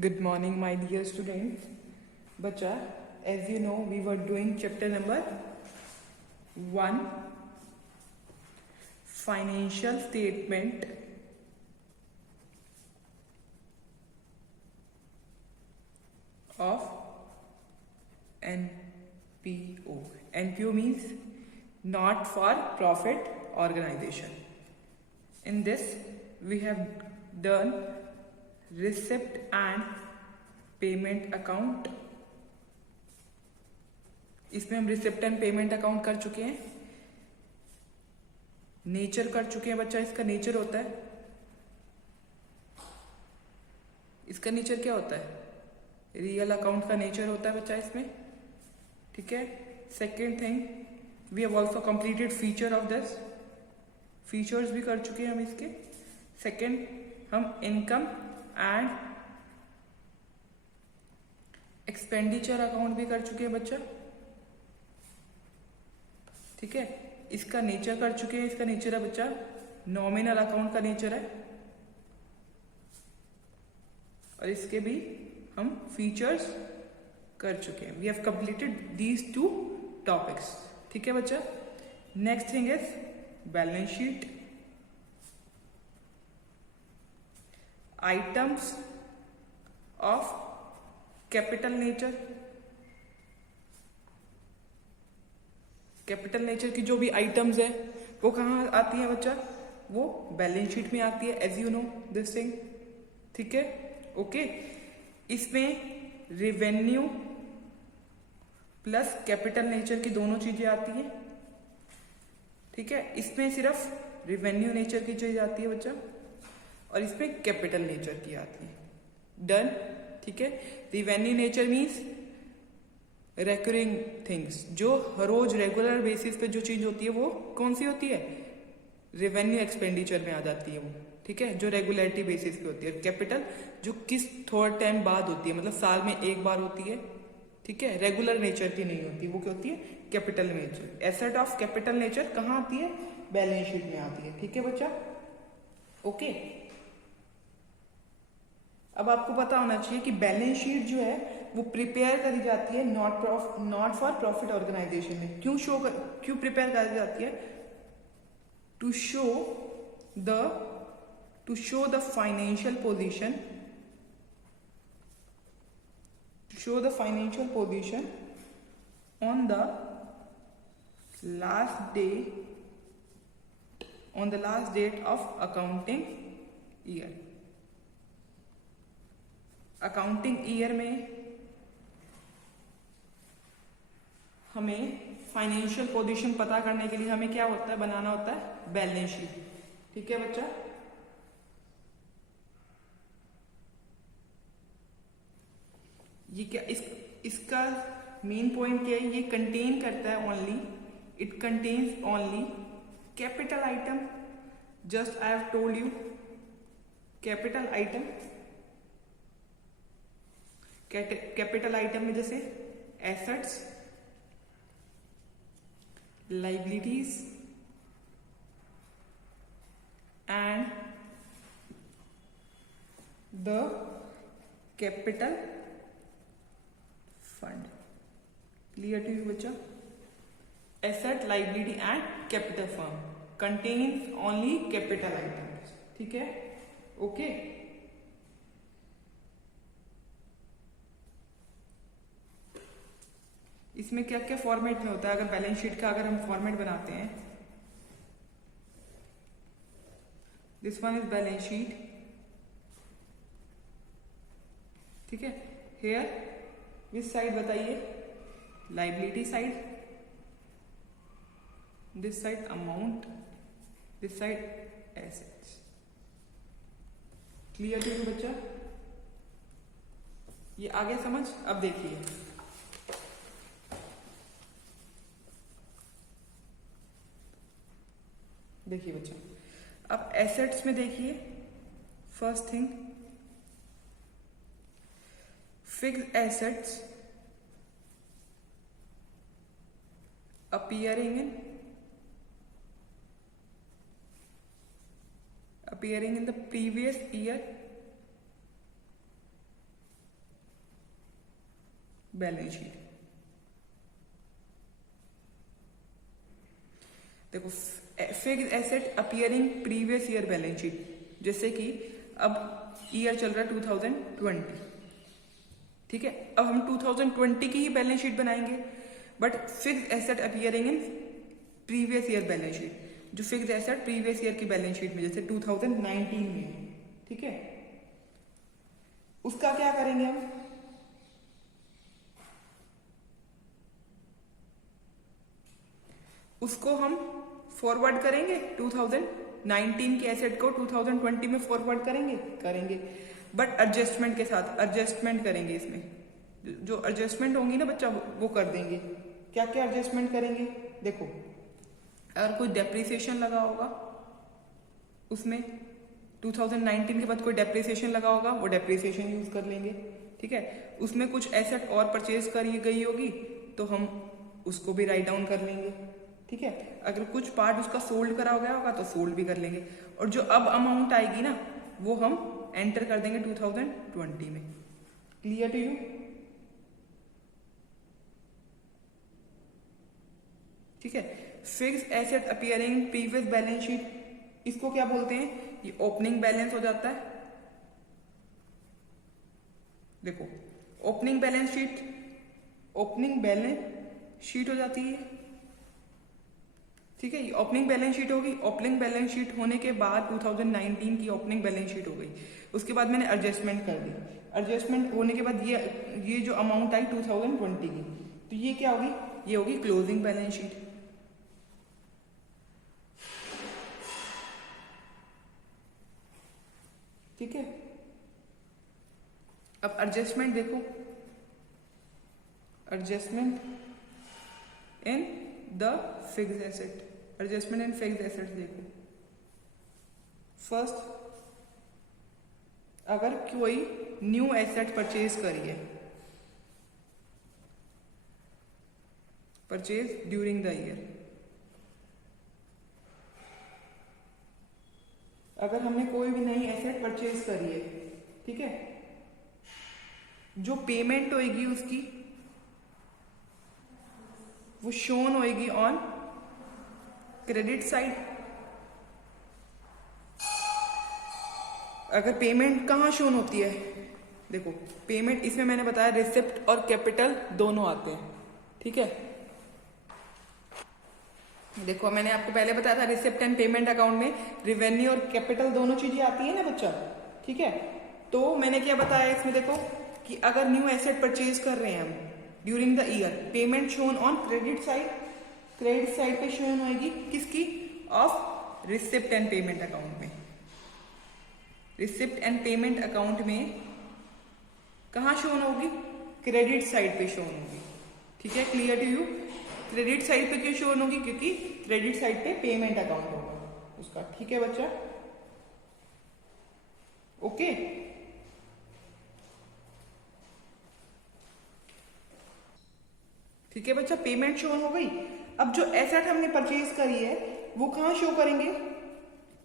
Good morning, my dear students. Bacha, as you know, we were doing chapter number 1, financial statement of NPO. NPO means not for profit organization. In this, we have done receipt and payment account. इसमें हम receipt and payment account कर चुके हैं. Nature कर चुके हैं बच्चा. इसका नेचर होता है, इसका नेचर क्या होता है? रियल अकाउंट का नेचर होता है बच्चा इसमें. ठीक है. Second thing, we have also completed feature of this. Features भी कर चुके हैं हम इसके. सेकेंड, हम इनकम एंड एक्सपेंडिचर अकाउंट भी कर चुके हैं बच्चा. ठीक है. इसका नेचर कर चुके हैं. इसका नेचर है बच्चा नॉमिनल अकाउंट का नेचर है. और इसके भी हम फीचर्स कर चुके हैं. We have completed these two topics. ठीक है बच्चा. Next thing is balance sheet. Items of capital nature. Capital nature की जो भी आइटम्स है वो कहाँ आती है बच्चा? वो बैलेंस शीट में आती है. As you know this thing. ठीक है. ओके. इसमें रेवेन्यू प्लस कैपिटल नेचर की दोनों चीजें आती हैं. ठीक है. इसमें सिर्फ रेवेन्यू नेचर की चीज आती है बच्चा, और इसमें कैपिटल नेचर की आती है. डन. ठीक है. Revenue nature means recurring things. जो हर रोज रेगुलर बेसिस पे जो चीज होती है वो कौन सी होती है? रेवेन्यू एक्सपेंडिचर में आ जाती है वो. ठीक है. जो रेगुलरिटी बेसिस पे होती है. कैपिटल जो किस थोड़ा टाइम बाद होती है, मतलब साल में एक बार होती है. ठीक है. रेगुलर नेचर की नहीं होती. वो क्या होती है? Capital nature. Asset of capital nature कहाँ आती है? बैलेंस शीट में आती है. ठीक है बच्चा. ओके. अब आपको पता होना चाहिए कि बैलेंस शीट जो है वो प्रिपेयर करी जाती है नॉट फॉर प्रॉफिट ऑर्गेनाइजेशन में. क्यों प्रिपेयर करी जाती है? To show the financial position on the last date of accounting year. Accounting year में हमें फाइनेंशियल पोजीशन पता करने के लिए हमें क्या होता है? बनाना होता है बैलेंस शीट. ठीक है बच्चा. ये क्या इसका मेन पॉइंट क्या है? ये कंटेन करता है it contains only capital item. Just I have told you capital item. Capital item में जैसे assets, liabilities and the capital fund. Clear to you बच्चा? Asset, liability and capital fund contains only capital items. ठीक है. Okay. इसमें क्या क्या format में होता है? अगर बैलेंस शीट का अगर हम फॉर्मेट बनाते हैं, this one is balance sheet. ठीक है. हेयर विच साइड बताइए? Liability side. This side amount, this side assets. Clear to you बच्चा? ये आगे समझ. अब देखिए, बच्चा. अब एसेट्स में देखिए, first thing fixed assets appearing in the previous year balance sheet. देखो fixed asset appearing previous year balance sheet, जैसे कि अब ईयर चल रहा है 2020, ठीक है। अब हम 2020 की ही बैलेंस शीट बनाएंगे, but fixed asset appearing in previous year balance sheet, जो फिक्स्ड एसेट प्रीवियस ईयर की बैलेंस शीट में जैसे 2019 में, ठीक है, उसका क्या करेंगे हम? उसको हम फॉरवर्ड करेंगे 2019 के एसेट को 2020 में फॉरवर्ड करेंगे, बट एडजस्टमेंट के साथ एडजस्टमेंट करेंगे। इसमें जो एडजस्टमेंट होंगी ना बच्चा, वो कर देंगे। क्या क्या एडजस्टमेंट करेंगे? देखो, अगर कोई डेप्रिसिएशन लगा होगा उसमें 2019 के बाद कोई डेप्रिसिएशन लगा होगा, वो डेप्रिसिएशन यूज कर लेंगे, ठीक है। उसमें कुछ एसेट और परचेज करी गई होगी तो हम उसको भी राइट डाउन कर लेंगे, ठीक है। अगर कुछ पार्ट उसका सोल्ड करा गया होगा तो सोल्ड भी कर लेंगे, और जो अब अमाउंट आएगी ना वो हम एंटर कर देंगे 2020 में। Clear to you? ठीक है। Fixed asset appearing previous balance sheet, इसको क्या बोलते हैं? ये ओपनिंग बैलेंस हो जाता है। देखो, ओपनिंग बैलेंस शीट हो जाती है, ठीक है। ये ओपनिंग बैलेंस शीट होगी। ओपनिंग बैलेंस शीट होने के बाद 2019 की ओपनिंग बैलेंस शीट हो गई। उसके बाद मैंने एडजस्टमेंट कर दी। एडजस्टमेंट होने के बाद ये जो अमाउंट आई 2020 की, तो ये क्या होगी? ये होगी क्लोजिंग बैलेंस शीट, ठीक है। अब एडजस्टमेंट देखो, adjustment in the fixed asset, adjustment in fixed asset देखो। फर्स्ट, अगर कोई न्यू एसेट परचेज करी है, परचेज ड्यूरिंग द ईयर, अगर हमने कोई भी नई एसेट परचेज करी है, ठीक है, जो पेमेंट होएगी उसकी वो शोन होएगी ऑन क्रेडिट साइड। अगर पेमेंट कहाँ शोन होती है? देखो, पेमेंट इसमें मैंने बताया रिसिप्ट और कैपिटल दोनों आते हैं, ठीक है। देखो, मैंने आपको पहले बताया था रिसिप्ट एंड पेमेंट अकाउंट में रेवेन्यू और कैपिटल दोनों चीजें आती है ना बच्चा, ठीक है। तो मैंने क्या बताया इसमें, देखो कि अगर न्यू एसेट परचेज कर रहे हैं हम during the year, payment shown on credit side, credit side पे शोन होगी किसकी? Of receipt and payment account में। रिसिप्ट एंड पेमेंट अकाउंट में कहाँ शोन होगी? क्रेडिट साइड पे शोन होगी, ठीक है। Clear to you? Credit side पे क्यों शोन होगी? क्योंकि क्रेडिट साइड पे पेमेंट अकाउंट होगा उसका, ठीक है बच्चा? ओके। ठीक है बच्चा, पेमेंट शो हो गई। अब जो एसेट हमने परचेज करी है वो कहाँ शो करेंगे?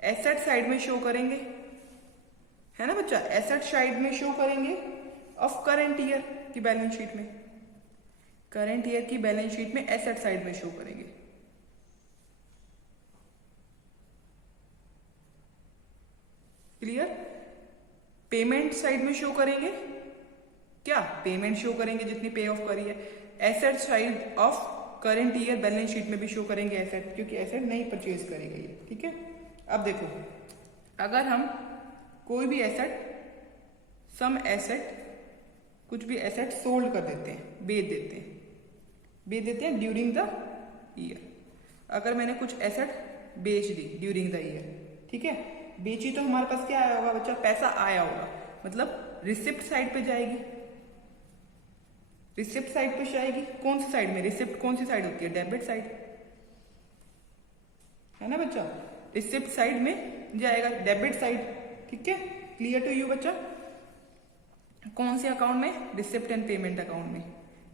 एसेट साइड में शो करेंगे, है ना बच्चा? एसेट साइड में शो करेंगे ऑफ करंट ईयर की बैलेंस शीट में, करंट ईयर की बैलेंस शीट में एसेट साइड में शो करेंगे। क्लियर? पेमेंट साइड में शो करेंगे क्या? पेमेंट शो करेंगे जितनी पे ऑफ करी है। Asset side of current year balance sheet में भी शो करेंगे एसेट, क्योंकि एसेट नहीं परचेज करी गई है, ठीक है। अब देखो, अगर हम कोई भी एसेट, सम एसेट, कुछ भी एसेट सोल्ड कर देते हैं, बेच देते हैं ड्यूरिंग द ईयर। अगर मैंने कुछ एसेट बेच दी ड्यूरिंग द ईयर, ठीक है, बेची तो हमारे पास क्या आया होगा बच्चा? पैसा आया होगा, मतलब रिसिप्ट साइड पे जाएगी। रिसिप्ट साइड पे जाएगी, कौन सी साइड में? रिसिप्ट कौन सी साइड होती है? डेबिट साइड, है ना बच्चा? रिसिप्ट साइड में जाएगा, डेबिट साइड, ठीक है। क्लियर टू यू बच्चा? कौन से अकाउंट में? रिसिप्ट एंड पेमेंट अकाउंट में।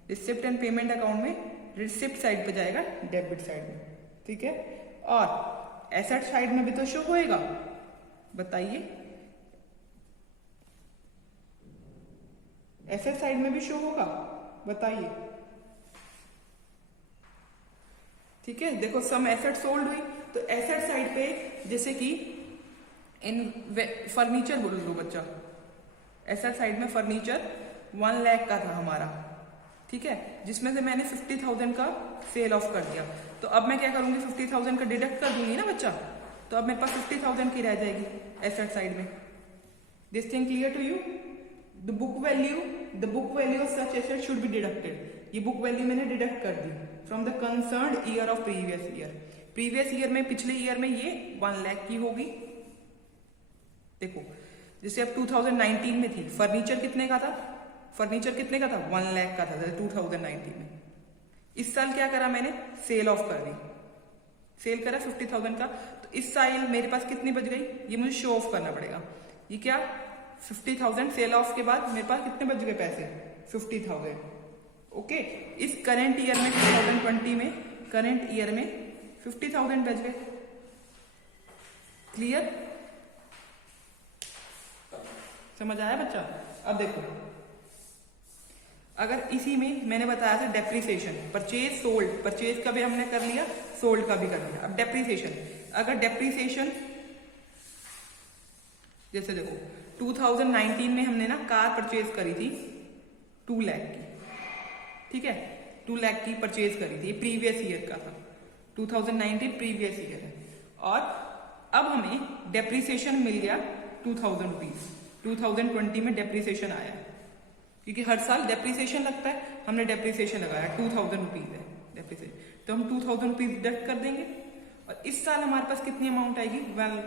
रिसिप्ट एंड पेमेंट अकाउंट में रिसिप्ट साइड पे जाएगा, डेबिट साइड में, ठीक है। और एसेट साइड में भी तो शो होएगा, बताइए। एसेट साइड में भी शो होगा, बताइए। ठीक है, देखो सम एसेट सोल्ड हुई, तो एसेट साइड पे जैसे कि इन फर्नीचर बोल लो बच्चा, एसेट साइड में फर्नीचर 1 लाख का था हमारा, ठीक है, जिसमें से मैंने 50,000 का सेल ऑफ कर दिया। तो अब मैं क्या करूंगी, 50,000 का डिडक्ट कर दूंगी ना बच्चा, तो अब मेरे पास 50,000 की रह जाएगी एसेट साइड में। This thing clear to you? The book value of such asset should be deducted. ये बुक वैल्यू मैंने डिडक्ट कर दी from the concerned year of previous year. Previous year में, पिछले ईयर में ये 1 लाख की होगी। देखो जैसे अब 2019 में थी, फर्नीचर कितने का था, 1 लाख का था 2019 में। इस साल क्या करा मैंने, सेल ऑफ कर दी, सेल करा 50,000 का, तो इस साल मेरे पास कितनी बच गई, ये मुझे शो ऑफ करना पड़ेगा। ये क्या, 50,000 सेल ऑफ के बाद मेरे पास कितने बच गए पैसे, 50,000। ओके, इस करंट ईयर में 2020 में करंट ईयर में 50,000 बच गए। क्लियर, समझ आया बच्चा? अब देखो, अगर इसी में मैंने बताया था डेप्रिसिएशन, परचेज सोल्ड, परचेज का भी हमने कर लिया, सोल्ड का भी कर लिया। अब डेप्रिसिएशन, अगर डेप्रिसिएशन जैसे देखो 2019 में हमने ना कार परचेज करी थी 2 लाख की, ठीक है, 2 लाख की परचेज करी थी, प्रीवियस ईयर का था, 2019 प्रीवियस ईयर है। और अब हमें डेप्रिसिएशन मिल गया 2,000 रुपीज, 2020 में डेप्रिसिएशन आया, क्योंकि हर साल डेप्रिसिएशन लगता है, हमने डेप्रिसिएशन लगाया 2,000 रुपीज है डेप्रिसिएशन, तो हम 2,000 रुपीज डिडक्ट कर देंगे। और इस साल हमारे पास कितनी अमाउंट आएगी, वेल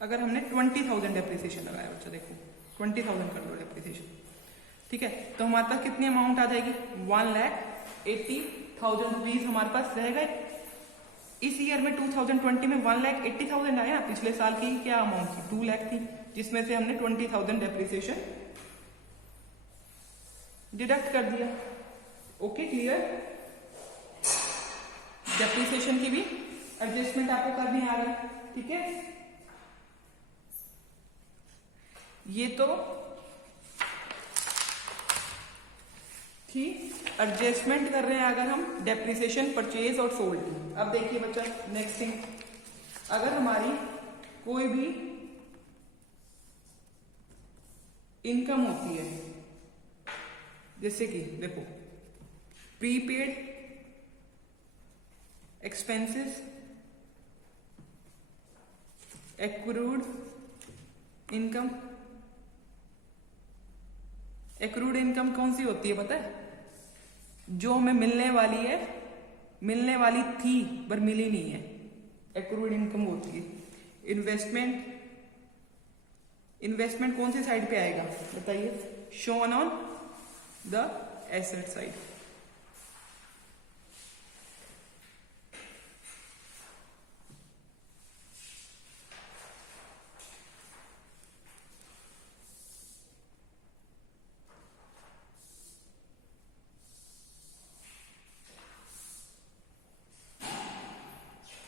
अगर हमने 20,000 डेप्रिसिएशन लगाया बच्चा, देखो 20,000 कर लो डेप्रिसिएशन, ठीक है, तो हमारे पास कितनी अमाउंट आ जाएगी, 1,80,000 रुपीज हमारे पास रह गए। इस ईयर में 2020 में 1,80,000 आया, पिछले साल की क्या अमाउंट थी, 2 लाख थी, जिसमें से हमने 20,000 डेप्रिसिएशन डिडक्ट कर दिया। Okay, clear? डेप्रिसिएशन की भी एडजस्टमेंट आपको करनी आ गई, ठीक है। ये तो थी एडजस्टमेंट कर रहे हैं अगर हम डेप्रिसिएशन, परचेज और सोल्ड की। अब देखिए बच्चा, नेक्स्ट थिंग, अगर हमारी कोई भी इनकम होती है, जैसे कि देखो prepaid expenses, accrued income. Accrued income कौन सी होती है पता है, जो हमें मिलने वाली है, मिलने वाली थी पर मिली नहीं है, एक्रूड इनकम होती है। इन्वेस्टमेंट, इन्वेस्टमेंट कौन सी साइड पे आएगा बताइए, shown on the asset side.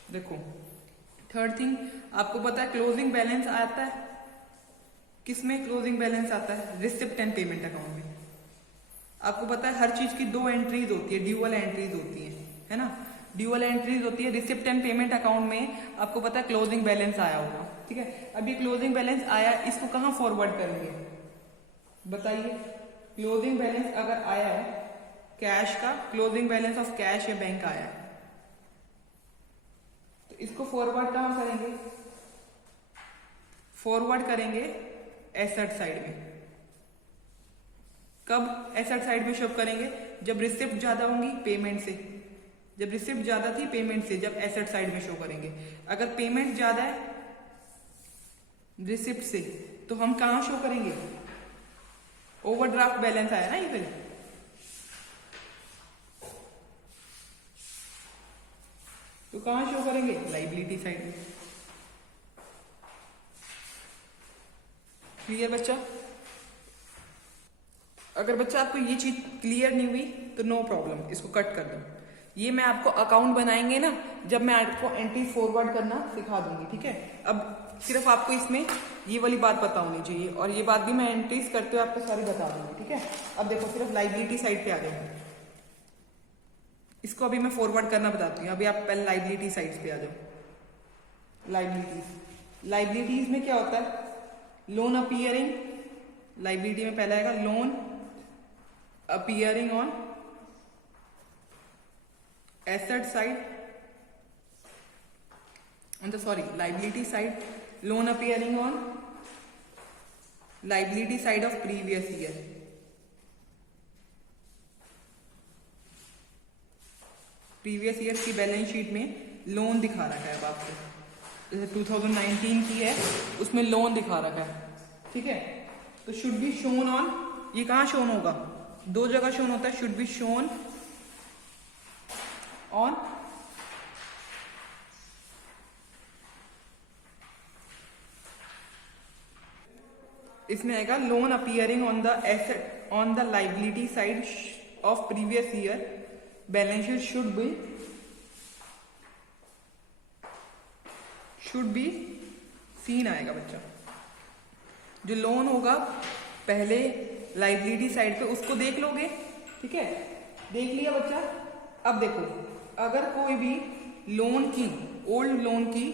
देखो थर्ड थिंग, आपको पता है क्लोजिंग बैलेंस आता है किसमें, क्लोजिंग बैलेंस आता है रिसिप्ट एंड पेमेंट अकाउंट में। आपको पता है हर चीज की 2 एंट्रीज होती है, ड्यूअल एंट्रीज होती है ना, ड्यूअल एंट्रीज होती है। रिसिप्ट एंड पेमेंट अकाउंट में आपको पता है क्लोजिंग बैलेंस आया होगा, ठीक है। अब ये क्लोजिंग बैलेंस आया, इसको कहां फॉरवर्ड करेंगे बताइए। क्लोजिंग बैलेंस अगर आया है कैश का, क्लोजिंग बैलेंस ऑफ कैश या बैंक आया है, तो इसको फॉरवर्ड कहां करेंगे, फॉरवर्ड करेंगे एसेट साइड में। कब एसेट साइड में शो करेंगे, जब रिसिप्ट ज्यादा होंगी पेमेंट से, जब रिसिप्ट ज्यादा थी पेमेंट से, जब एसेट साइड में शो करेंगे। अगर पेमेंट ज्यादा है रिसिप्ट से, तो हम कहां शो करेंगे, ओवरड्राफ्ट बैलेंस आया ना ये फिर, तो कहां शो करेंगे, लाइबिलिटी साइड में। क्लियर बच्चा? अगर बच्चा आपको ये चीज क्लियर नहीं हुई तो नो प्रॉब्लम, इसको कट कर दो। ये मैं आपको अकाउंट बनाएंगे ना, जब मैं आपको एंट्री फॉरवर्ड करना सिखा दूंगी, ठीक है। अब सिर्फ आपको इसमें ये वाली बात पता होनी चाहिए, और ये बात भी मैं एंट्रीज करते हुए आपको सारी बता दूंगी, ठीक है। अब देखो सिर्फ लाइबिलिटी साइड पे आ जाओ, इसको अभी मैं फॉरवर्ड करना बताती हूँ। अभी आप पहले लाइबिलिटी साइड पे आ जाओ। लाइबिलिटीज में क्या होता है, लोन अपीयरिंग, लाइबिलिटी में पहला आएगा loan appearing on asset side, liability side, loan appearing on liability side of previous year. Previous year की बैलेंस शीट में लोन दिखा रखा है अब आपको, जैसे 2019 की है उसमें लोन दिखा रखा है, ठीक है। तो शुड बी शोन ऑन, ये कहाँ शोन होगा, दो जगह शोन होता है, शुड बी शोन ऑन इसमें आएगा loan appearing on the asset on the liability side of previous year, balance sheet should be seen आएगा बच्चा। जो लोन होगा पहले लाइबिलिटी साइड पे उसको देख लोगे, ठीक है, देख लिया बच्चा। अब देखो अगर कोई भी लोन की, ओल्ड लोन की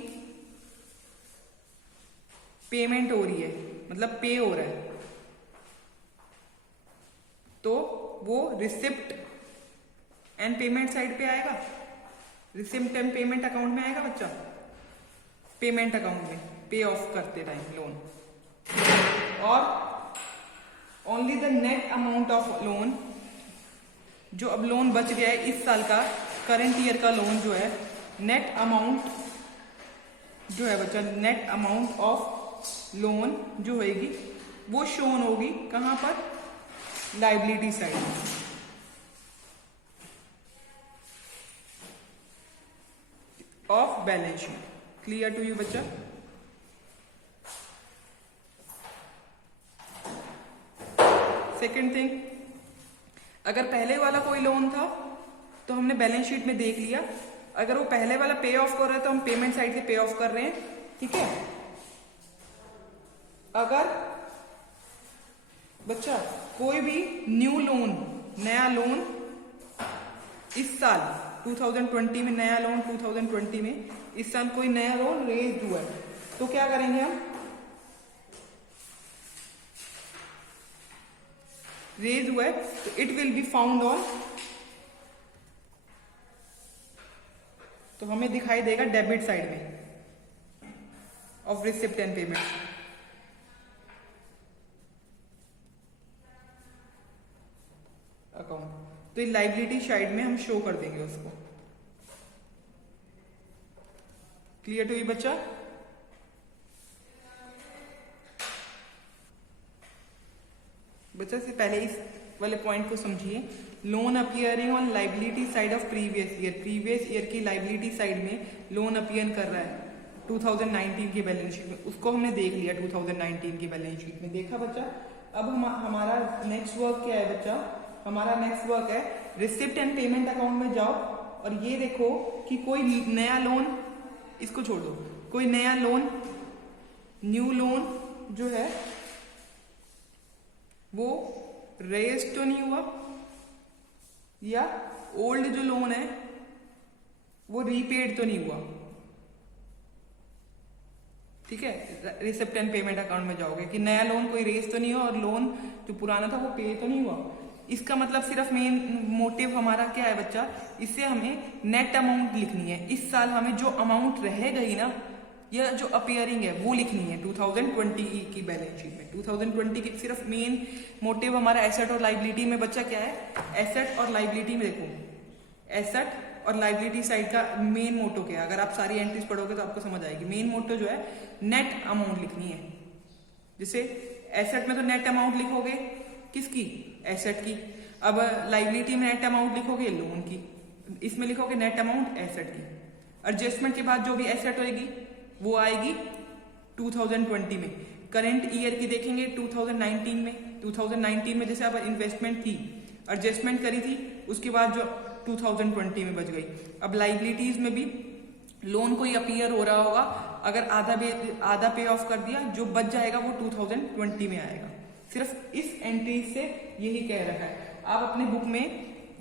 पेमेंट हो रही है, मतलब पे हो रहा है, तो वो रिसिप्ट एंड पेमेंट साइड पे आएगा, रिसिप्ट एंड पेमेंट अकाउंट में आएगा बच्चा, पेमेंट अकाउंट में पे ऑफ करते टाइम लोन। और only the net amount of loan, जो अब लोन बच गया है इस साल का, करंट ईयर का लोन जो है, नेट अमाउंट जो है बच्चा, नेट अमाउंट ऑफ लोन जो होगी वो शोन होगी कहां पर, liability side of balance sheet. Clear to you बच्चा। सेकेंड थिंग, अगर पहले वाला कोई लोन था तो हमने बैलेंस शीट में देख लिया, अगर वो पहले वाला पे ऑफ कर रहा है तो हम पेमेंट साइड से पे ऑफ कर रहे हैं, ठीक है। अगर बच्चा कोई भी न्यू लोन, नया लोन इस साल 2020 में, नया लोन 2020 में इस साल कोई नया लोन रेज हुआ है, तो क्या करेंगे हम, रेज हुआ है तो it will be found on, तो हमें दिखाई देगा डेबिट साइड में of receipt and payment account, तो ये लाइबिलिटी साइड में हम शो कर देंगे उसको। क्लियर टू यू बच्चा। बच्चा से पहले इस वाले पॉइंट को समझिए, loan appearing on liability side of previous year, previous year की लाइबिलिटी साइड में लोन अपीयर कर रहा है 2019 की बैलेंस शीट में, उसको हमने देख लिया 2019 की बैलेंस शीट में, देखा बच्चा। अब हमारा नेक्स्ट वर्क क्या है बच्चा, हमारा नेक्स्ट वर्क है रिसिप्ट एंड पेमेंट अकाउंट में जाओ और ये देखो कि कोई नया लोन, इसको छोड़ दो, कोई नया लोन, न्यू लोन जो है वो रेज तो नहीं हुआ, या ओल्ड जो लोन है वो रीपेड तो नहीं हुआ, ठीक है। रिसिप्ट एंड पेमेंट अकाउंट में जाओगे कि नया लोन कोई रेज तो नहीं हुआ और लोन जो पुराना था वो पे तो नहीं हुआ। इसका मतलब सिर्फ मेन मोटिव हमारा क्या है बच्चा, इससे हमें नेट अमाउंट लिखनी है, इस साल हमें जो अमाउंट रह गई ना, या जो अपीयरिंग है वो लिखनी है 2020 की बैलेंस शीट में। 2020 की सिर्फ मेन मोटिव हमारा एसेट और लाइबिलिटी में बच्चा क्या है, एसेट और लाइबिलिटी में देखो, एसेट और लाइबिलिटी साइड का मेन मोटो क्या है, अगर आप सारी एंट्रीज पढ़ोगे तो आपको समझ आएगी। मेन मोटो जो है नेट अमाउंट लिखनी है, जैसे एसेट में तो नेट अमाउंट लिखोगे किसकी, एसेट की। अब लाइबिलिटी में नेट अमाउंट लिखोगे लोन की, इसमें लिखोगे नेट अमाउंट एसेट की। एडजस्टमेंट के बाद जो भी एसेट होगी वो आएगी 2020 में। करंट ईयर की देखेंगे 2019 में, 2019 में जैसे अब इन्वेस्टमेंट थी, एडजस्टमेंट करी थी, उसके बाद जो 2020 में बच गई। अब लाइबिलिटीज में भी लोन कोई अपीयर हो रहा होगा, अगर आधा पे ऑफ कर दिया, जो बच जाएगा वो 2020 में आएगा। सिर्फ इस एंट्री से यही कह रहा है। आप अपने बुक में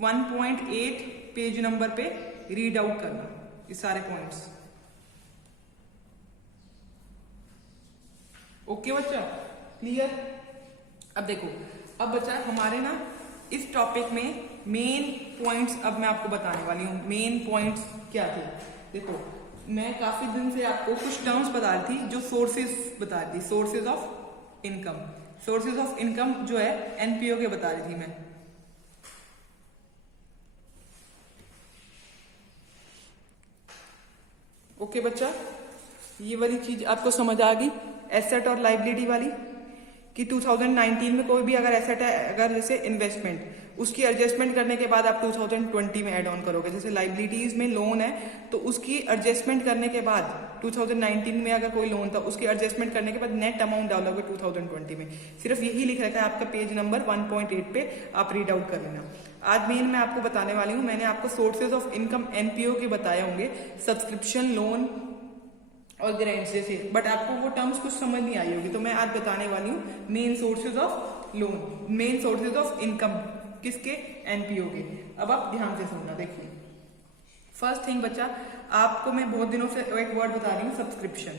1.8 पेज नंबर पे रीड आउट करना ये सारे पॉइंट्स। ओके बच्चा, क्लियर? अब देखो, अब बच्चा हमारे ना इस टॉपिक में मेन पॉइंट्स अब मैं आपको बताने वाली हूँ। मेन पॉइंट्स क्या थे? देखो, मैं काफी दिन से आपको कुछ टर्म्स बता रही थी जो सोर्सेज बता रही थी, sources of income. Sources of income जो है एनपीओ के बता रही थी मैं। ओके बच्चा, ये वाली चीज आपको समझ आ गई, एसेट और लाइबिलिटी वाली, कि 2019 में कोई भी अगर एसेट है, अगर जैसे इन्वेस्टमेंट, उसकी एडजस्टमेंट करने के बाद आप 2020 में ऐड ऑन करोगे। जैसे लाइबिलिटीज में लोन है तो उसकी एडजस्टमेंट करने के बाद 2019 में अगर कोई लोन था, उसकी एडजस्टमेंट करने के बाद नेट अमाउंट डालोगे 2020 में। सिर्फ यही लिख रखा है आपका पेज नंबर 1.8 पे, आप रीड आउट कर लेना। आज मेन मैं आपको बताने वाली हूँ, मैंने आपको सोर्सेज ऑफ इनकम एनपीओ के बताए होंगे, सब्सक्रिप्शन, लोन और ग्रांट्स जैसे, बट आपको वो टर्म्स कुछ समझ नहीं आई होगी। तो मैं आज बताने वाली हूँ main sources of loan, main sources of income, किसके? एनपीओ के। अब आप ध्यान से सुनना। देखिए, फर्स्ट थिंग बच्चा, आपको मैं बहुत दिनों से एक वर्ड बता रही हूँ, सब्सक्रिप्शन,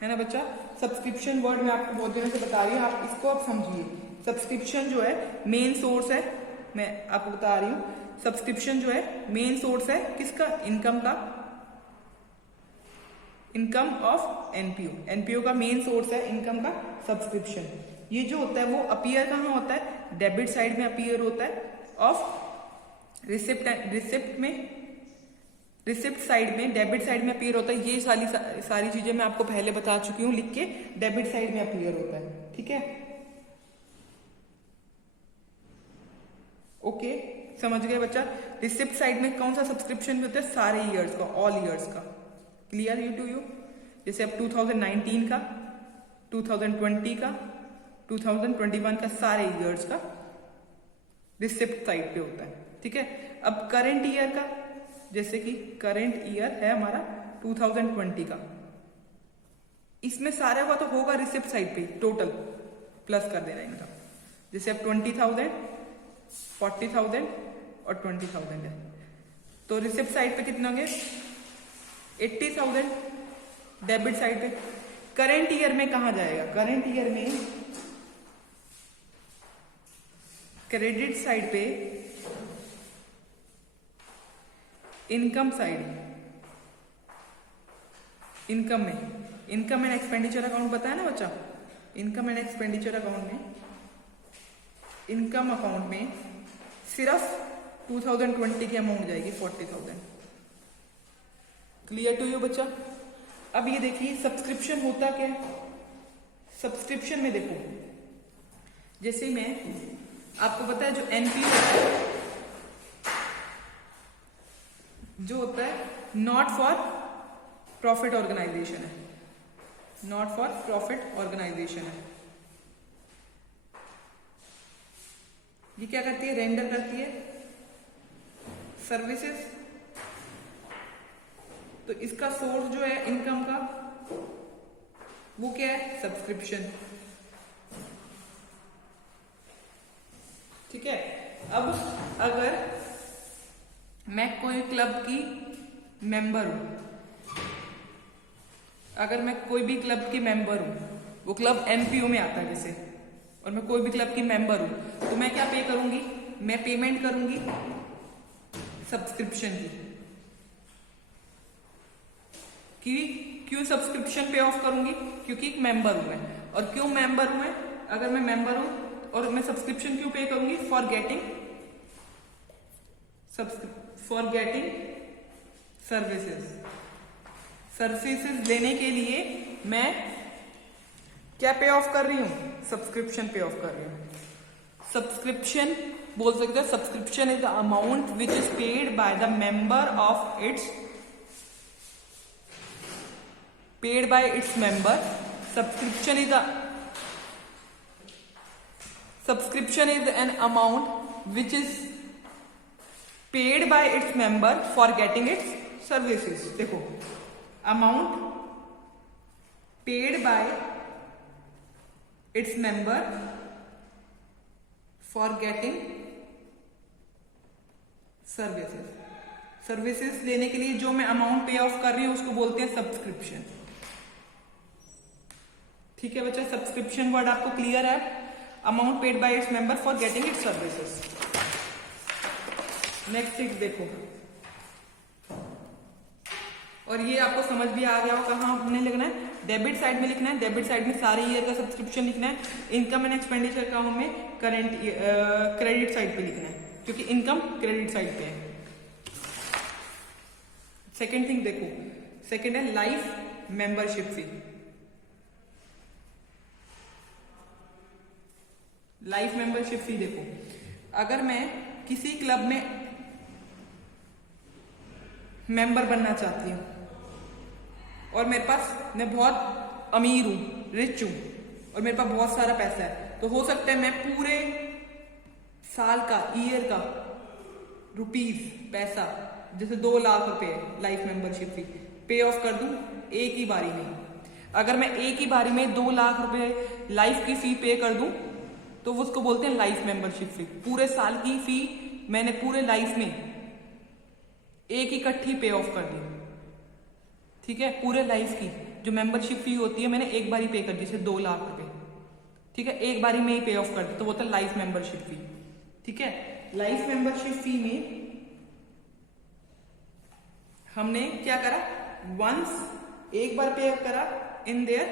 है ना बच्चा? सब्सक्रिप्शन वर्ड मैं आपको बहुत दिनों से बता रही हूँ, आप इसको आप समझिए। सब्सक्रिप्शन जो है मेन सोर्स है, मैं आपको बता रही हूँ, सब्सक्रिप्शन जो है मेन सोर्स है किसका? इनकम का, इनकम ऑफ एनपीओ। एनपीओ का मेन सोर्स है इनकम का सब्सक्रिप्शन। ये जो होता है वो अपीयर कहाँ होता है? डेबिट साइड में अपीयर होता है ऑफ रिसिप्ट में, रिसिप्ट साइड में, डेबिट साइड में अपीयर होता है। ये सारी चीजें मैं आपको पहले बता चुकी हूं लिख के, डेबिट साइड में अपीयर होता है। ठीक है, ओके, समझ गए बच्चा? रिसिप्ट साइड में कौन सा सब्सक्रिप्शन होता है? सारे ईयर्स का, ऑल ईयर्स का। Clear you to you? जैसे अब 2019 का, 2020 का, 2021 का, सारे ईयर्स का रिसिप्ट साइड पे होता है। ठीक है, अब करंट ईयर का, जैसे कि करंट ईयर है हमारा 2020 का, इसमें सारे का तो होगा रिसिप्ट साइड पे, टोटल प्लस कर देना इनका। जैसे अब 20,000, 40,000 और 20,000 है, तो रिसिप्ट साइड पे कितना होंगे? 80,000 डेबिट साइड पे। करंट ईयर में कहा जाएगा? करंट ईयर में क्रेडिट साइड पे, इनकम साइड, इनकम में, इनकम एंड एक्सपेंडिचर अकाउंट पता है ना बच्चा? इनकम एंड एक्सपेंडिचर अकाउंट में, इनकम अकाउंट में सिर्फ 2020 की अमाउंट जाएगी 40,000। क्लियर टू यू बच्चा? अब ये देखिए सब्सक्रिप्शन होता क्या है? सब्सक्रिप्शन में देखो, जैसे मैं आपको पता है जो एनपीओ जो होता है नॉट फॉर प्रॉफिट ऑर्गेनाइजेशन है, नॉट फॉर प्रॉफिट ऑर्गेनाइजेशन है। ये क्या करती है? रेंडर करती है सर्विसेज। तो इसका सोर्स जो है इनकम का वो क्या है? सब्सक्रिप्शन। ठीक है, अब अगर मैं कोई क्लब की मेंबर हूं, अगर मैं कोई भी क्लब की मेंबर हूं, वो क्लब एनपीओ में आता है जैसे, और मैं कोई भी क्लब की मेंबर हूं, तो मैं क्या पे करूंगी? मैं पेमेंट करूंगी सब्सक्रिप्शन की। क्यों सब्सक्रिप्शन पे ऑफ करूंगी? क्योंकि एक मेंबर हूं मैं। और क्यों मेंबर हूं मैं? अगर मैं मेंबर हूं और मैं सब्सक्रिप्शन क्यों पे करूंगी? For getting services. सर्विसेज लेने के लिए मैं क्या पे ऑफ कर रही हूं? सब्सक्रिप्शन पे ऑफ कर रही हूं। सब्सक्रिप्शन बोल सकते हैं, subscription is the amount which is paid by the member of its, paid by its member. Subscription is an amount which is paid by its member for getting its services. देखो, amount paid by its member for getting services. Services लेने के लिए जो मैं amount पे of कर रही हूं उसको बोलते हैं सब्सक्रिप्शन। ठीक है बच्चा, सब्सक्रिप्शन वर्ड आपको क्लियर है? Amount paid by its member for getting its services. Next thing देखो, और ये आपको समझ भी आ गया हो कहाँ हमने लिखना है, डेबिट साइड में लिखना है। डेबिट साइड में सारे ईयर का सब्सक्रिप्शन लिखना है। इनकम एंड एक्सपेंडिचर का हमें करंट क्रेडिट साइड पे लिखना है, क्योंकि इनकम क्रेडिट साइड पे है। सेकेंड थिंग देखो, सेकेंड है life membership fee. Life membership fee देखो, अगर मैं किसी क्लब में मेंबर बनना चाहती हूं और मेरे पास, मैं बहुत अमीर हूं, रिच हूं, और मेरे पास बहुत सारा पैसा है, तो हो सकता है मैं पूरे साल का, ईयर का रुपीज पैसा, जैसे 2 लाख रुपए लाइफ मेंबरशिप फी पे ऑफ कर दूं एक ही बारी में। अगर मैं एक ही बारी में 2 लाख रुपए लाइफ की फी पे कर दूं तो उसको बोलते हैं लाइफ मेंबरशिप फी। पूरे साल की फी मैंने पूरे लाइफ में एक इकट्ठी पे ऑफ कर दी। ठीक है, पूरे लाइफ की जो मेंबरशिप फी होती है मैंने एक बारी पे कर दी, जैसे 2 लाख रुपए। ठीक है, एक बारी में ही पे ऑफ कर दी, तो वो होता है लाइफ मेंबरशिप फी। ठीक है, लाइफ मेंबरशिप फी में हमने क्या करा, वंस एक बार पे ऑफ करा इन देयर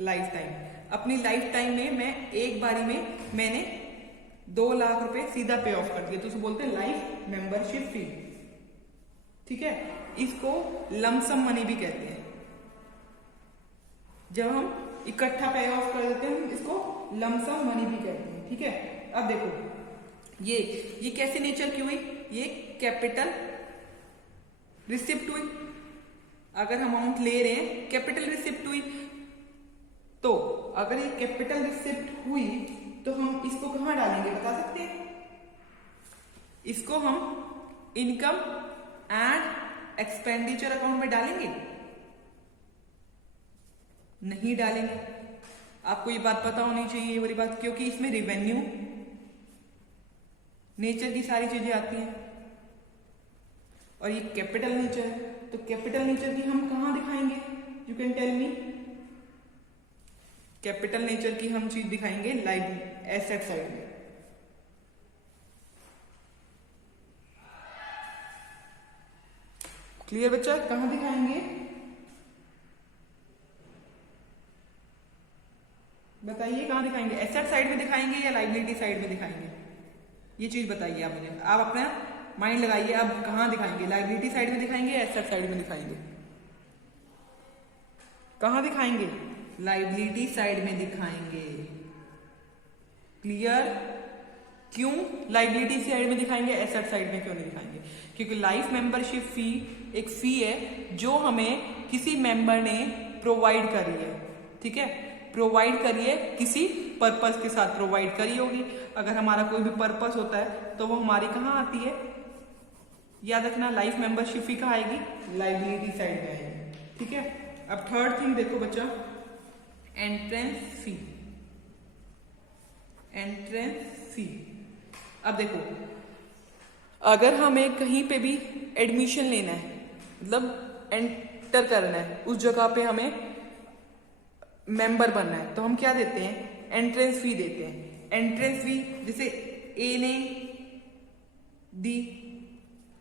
लाइफ टाइम। अपनी लाइफ टाइम में मैं एक बारी में मैंने 2 लाख रुपए सीधा पे ऑफ कर दिया, तो उसे बोलते हैं लाइफ मेंबरशिप फी। ठीक है, इसको लमसम मनी भी कहते हैं। जब हम इकट्ठा पे ऑफ कर देते हैं इसको लमसम मनी भी कहते हैं। ठीक है, अब देखो ये कैसे नेचर की हुई, ये कैपिटल रिसिप्ट हुई। अगर हम अमाउंट ले रहे हैं, कैपिटल रिसिप्ट हुई, तो अगर ये कैपिटल रिसिप्ट हुई तो हम इसको कहां डालेंगे बता सकते हैं? इसको हम इनकम एंड एक्सपेंडिचर अकाउंट में डालेंगे? नहीं डालेंगे। आपको ये बात पता होनी चाहिए, ये वाली बात, क्योंकि इसमें रिवेन्यू नेचर की सारी चीजें आती हैं और ये कैपिटल नेचर है। तो कैपिटल नेचर की हम कहां दिखाएंगे? You can tell me. Capital nature की हम चीज दिखाएंगे लाइफ एसेट साइड में। क्लियर बच्चा, कहां दिखाएंगे बताइए, कहां दिखाएंगे? एसेट साइड में दिखाएंगे या लाइबिलिटी साइड में दिखाएंगे? ये चीज बताइए आप मुझे, आप अपना माइंड लगाइए, आप कहां दिखाएंगे? लाइबिलिटी साइड में दिखाएंगे या एसेट साइड में दिखाएंगे? कहां दिखाएंगे? लाइबिलिटी साइड में दिखाएंगे। क्लियर? क्यों लाइबिलिटी साइड में दिखाएंगे, एसेट साइड में क्यों नहीं दिखाएंगे? क्योंकि लाइफ मेंबरशिप फी एक फी है जो हमें किसी मेंबर ने प्रोवाइड करी है। ठीक है, प्रोवाइड करी है, किसी पर्पस के साथ प्रोवाइड करी होगी। अगर हमारा कोई भी पर्पस होता है तो वो हमारी कहां आती है? याद रखना, लाइफ मेंबरशिप फी कहां आएगी? लाइबिलिटी साइड में आएगी। ठीक है, अब थर्ड थिंग देखो बच्चा, एंट्रेंस फी। एंट्रेंस फी, अब देखो, अगर हमें कहीं पे भी एडमिशन लेना है, मतलब एंटर करना है, उस जगह पे हमें मेंबर बनना है, तो हम क्या देते हैं? एंट्रेंस फी देते हैं। एंट्रेंस फी जैसे ए ने दी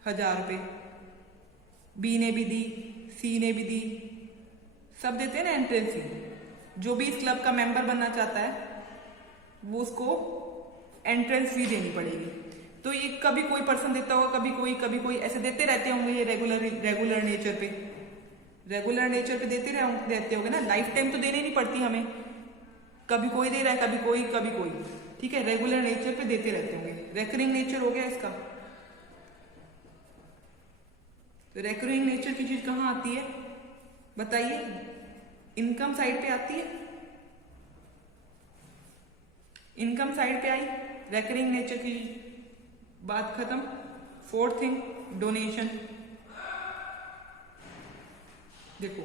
1000 रुपए, बी ने भी दी, सी ने भी दी, सब देते हैं ना एंट्रेंस फी। जो भी इस क्लब का मेंबर बनना चाहता है वो उसको एंट्रेंस फी देनी पड़ेगी। तो ये कभी कोई पर्सन देता होगा, कभी कोई ऐसे देते रहते होंगे। ये रेगुलर नेचर पे देते रहते होंगे ना। लाइफ टाइम तो देनी नहीं पड़ती हमें, कभी कोई दे रहा है, कभी कोई। ठीक है, रेगुलर नेचर पे देते रहते होंगे। रेकरिंग नेचर हो गया इसका। तो रेकरिंग नेचर की चीज कहां आती है बताइए? इनकम साइड पे आती है। इनकम साइड पे आई, रेकरिंग नेचर की बात खत्म। Fourth thing, donation. देखो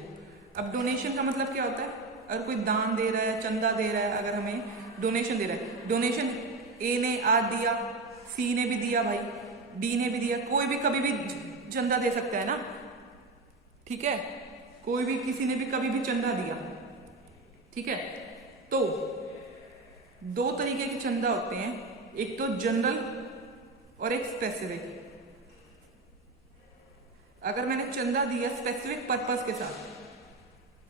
अब डोनेशन का मतलब क्या होता है, अगर कोई दान दे रहा है, चंदा दे रहा है, अगर हमें डोनेशन दे रहा है, डोनेशन ए ने आज दिया, सी ने भी दिया भाई, डी ने भी दिया, कोई भी कभी भी चंदा दे सकता है ना, ठीक है, कोई भी किसी ने भी कभी भी चंदा दिया, ठीक है। तो दो तरीके के चंदा होते हैं, एक तो जनरल और एक स्पेसिफिक। अगर मैंने चंदा दिया स्पेसिफिक पर्पस के साथ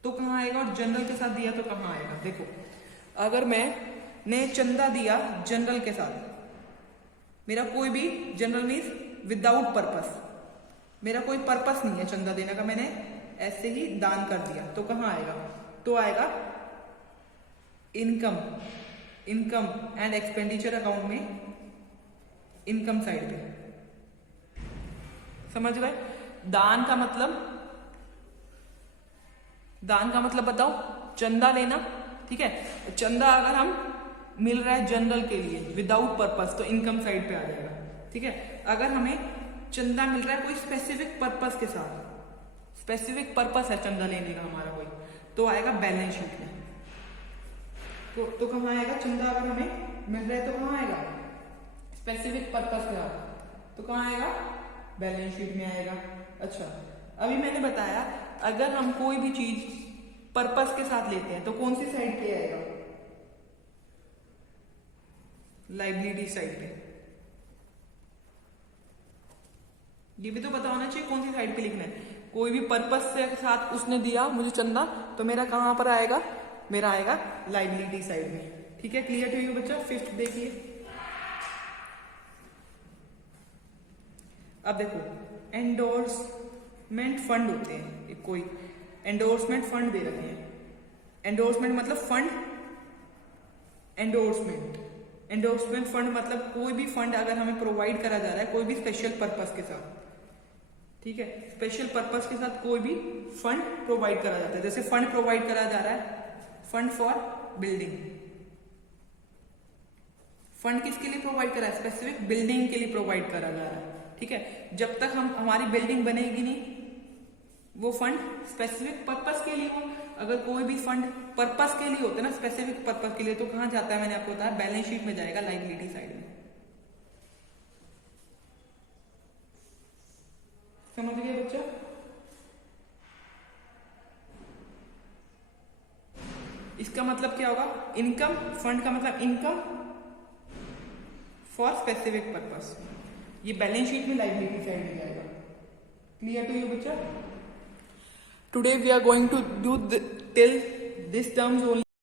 तो कहां आएगा, और जनरल के साथ दिया तो कहां आएगा। देखो अगर मैंने चंदा दिया जनरल के साथ, मेरा कोई भी, जनरल मीन्स विदाउट पर्पस, मेरा कोई पर्पस नहीं है चंदा देने का, मैंने ऐसे ही दान कर दिया, तो कहां आएगा, तो आएगा income, income and expenditure account में, इनकम साइड पे। समझ गए। दान का मतलब बताओ, चंदा लेना, ठीक है। चंदा अगर हम मिल रहा है जनरल के लिए विदाउट पर्पस तो इनकम साइड पे आ जाएगा, ठीक है। अगर हमें चंदा मिल रहा है कोई स्पेसिफिक पर्पस के साथ, स्पेसिफिक पर्पस है चंदा लेने का हमारा कोई, तो आएगा बैलेंस शीट में। तो कहां आएगा चंदा, अगर हमें मिल रहा है तो कहां आएगा, स्पेसिफिक पर्पस के साथ, तो कहां आएगा, बैलेंस शीट में आएगा। अच्छा अभी मैंने बताया अगर हम कोई भी चीज पर्पस के साथ लेते हैं तो कौन सी साइड पे आएगा, लायबिलिटी साइड पे। ये भी तो पता होना चाहिए कौन सी साइड पे लिखना है। कोई भी पर्पस के साथ उसने दिया मुझे चंदा, तो मेरा कहां पर आएगा, मेरा आएगा लायबिलिटी साइड में, ठीक है। क्लियर टू यू बच्चा। फिफ्थ देखिए, अब देखो एंडोर्समेंट फंड होते हैं, कोई एंडोर्समेंट फंड दे रखे हैं, एंडोर्समेंट मतलब फंड, एंडोर्समेंट फंड मतलब कोई भी फंड अगर हमें प्रोवाइड करा जा रहा है कोई भी स्पेशल पर्पस के साथ, ठीक है, स्पेशल पर्पस के साथ कोई भी फंड प्रोवाइड करा जाता है। जैसे फंड प्रोवाइड करा जा रहा है, फंड फॉर बिल्डिंग, फंड किसके लिए प्रोवाइड करा है, स्पेसिफिक बिल्डिंग के लिए प्रोवाइड करा जा रहा है, ठीक है। जब तक हमारी बिल्डिंग बनेगी नहीं वो फंड स्पेसिफिक पर्पस के लिए हो। अगर कोई भी फंड पर्पस के लिए होता है ना, स्पेसिफिक पर्पस के लिए, तो कहां जाता है, मैंने आपको बताया बैलेंस शीट में जाएगा, लायबिलिटी साइड में। समझ गए बच्चा। इसका मतलब क्या होगा, इनकम, फंड का मतलब इनकम फॉर स्पेसिफिक पर्पस, ये बैलेंस शीट में लायबिलिटी साइड में जाएगा। क्लियर टू यू बच्चा। Today we are going to do till this terms only.